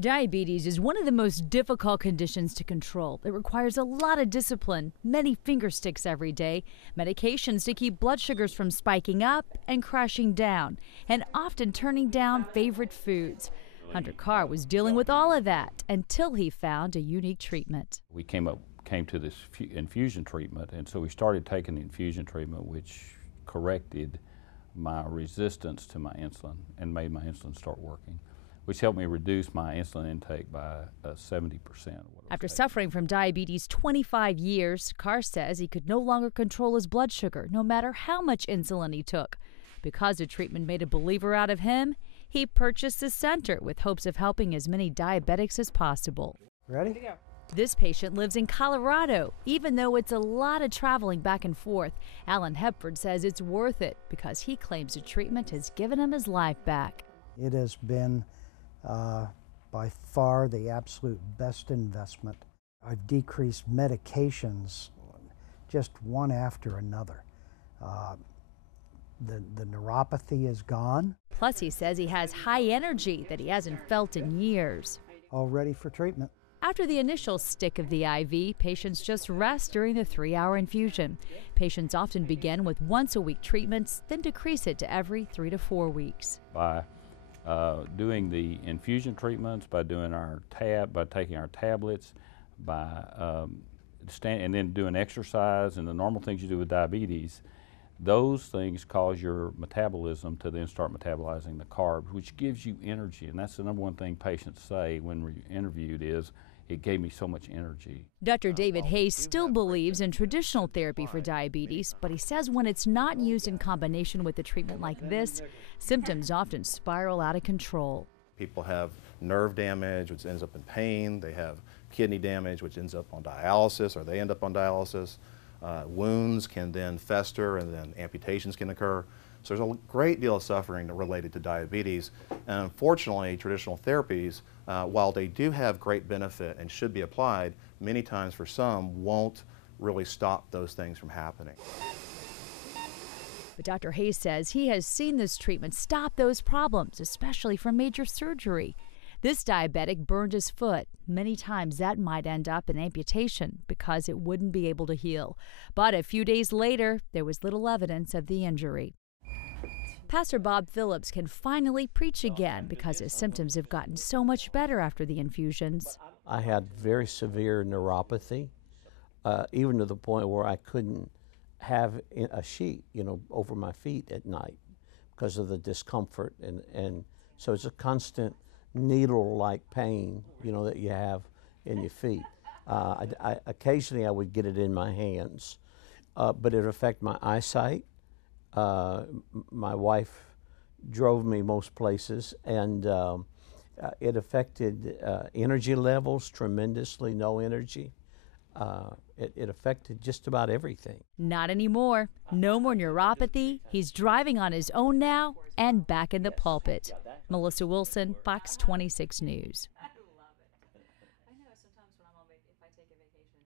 Diabetes is one of the most difficult conditions to control. It requires a lot of discipline, many finger sticks every day, medications to keep blood sugars from spiking up and crashing down, and often turning down favorite foods. Hunter Carr was dealing with all of that until he found a unique treatment. We came to this infusion treatment, and so we started taking the infusion treatment, which corrected my resistance to my insulin and made my insulin start working, which helped me reduce my insulin intake by 70%. After suffering from diabetes 25 years, Carr says he could no longer control his blood sugar, no matter how much insulin he took. Because the treatment made a believer out of him, he purchased the center with hopes of helping as many diabetics as possible. Ready? This patient lives in Colorado. Even though it's a lot of traveling back and forth, Alan Hepford says it's worth it because he claims the treatment has given him his life back. It has been by far the absolute best investment. I've decreased medications just one after another. The neuropathy is gone. Plus, he says he has high energy that he hasn't felt in years. All ready for treatment. After the initial stick of the IV, patients just rest during the 3-hour infusion. Patients often begin with once-a-week treatments, then decrease it to every 3 to 4 weeks. By doing the infusion treatments, by doing by taking our tablets, and then doing exercise and the normal things you do with diabetes, those things cause your metabolism to then start metabolizing the carbs, which gives you energy. And that's the number one thing patients say when we're interviewed is, it gave me so much energy. Dr. David Hayes still believes in traditional therapy for diabetes, but he says when it's not used in combination with a treatment like this, symptoms often spiral out of control. People have nerve damage, which ends up in pain. They have kidney damage, which ends up on dialysis, or they end up on dialysis. Wounds can then fester, and then amputations can occur. So there's a great deal of suffering related to diabetes. And unfortunately, traditional therapies, while they do have great benefit and should be applied, many times for some won't really stop those things from happening. But Dr. Hayes says he has seen this treatment stop those problems, especially from major surgery. This diabetic burned his foot. Many times that might end up in amputation because it wouldn't be able to heal. But a few days later, there was little evidence of the injury. Pastor Bob Phillips can finally preach again because his symptoms have gotten so much better after the infusions. I had very severe neuropathy, even to the point where I couldn't have a sheet, over my feet at night because of the discomfort. And so it's a constant needle-like pain, that you have in your feet. Occasionally I would get it in my hands, but it affected my eyesight. My wife drove me most places, and it affected energy levels tremendously, no energy. It affected just about everything. Not anymore. No more neuropathy. He's driving on his own now and back in the pulpit. Melissa Wilson, Fox 26 News.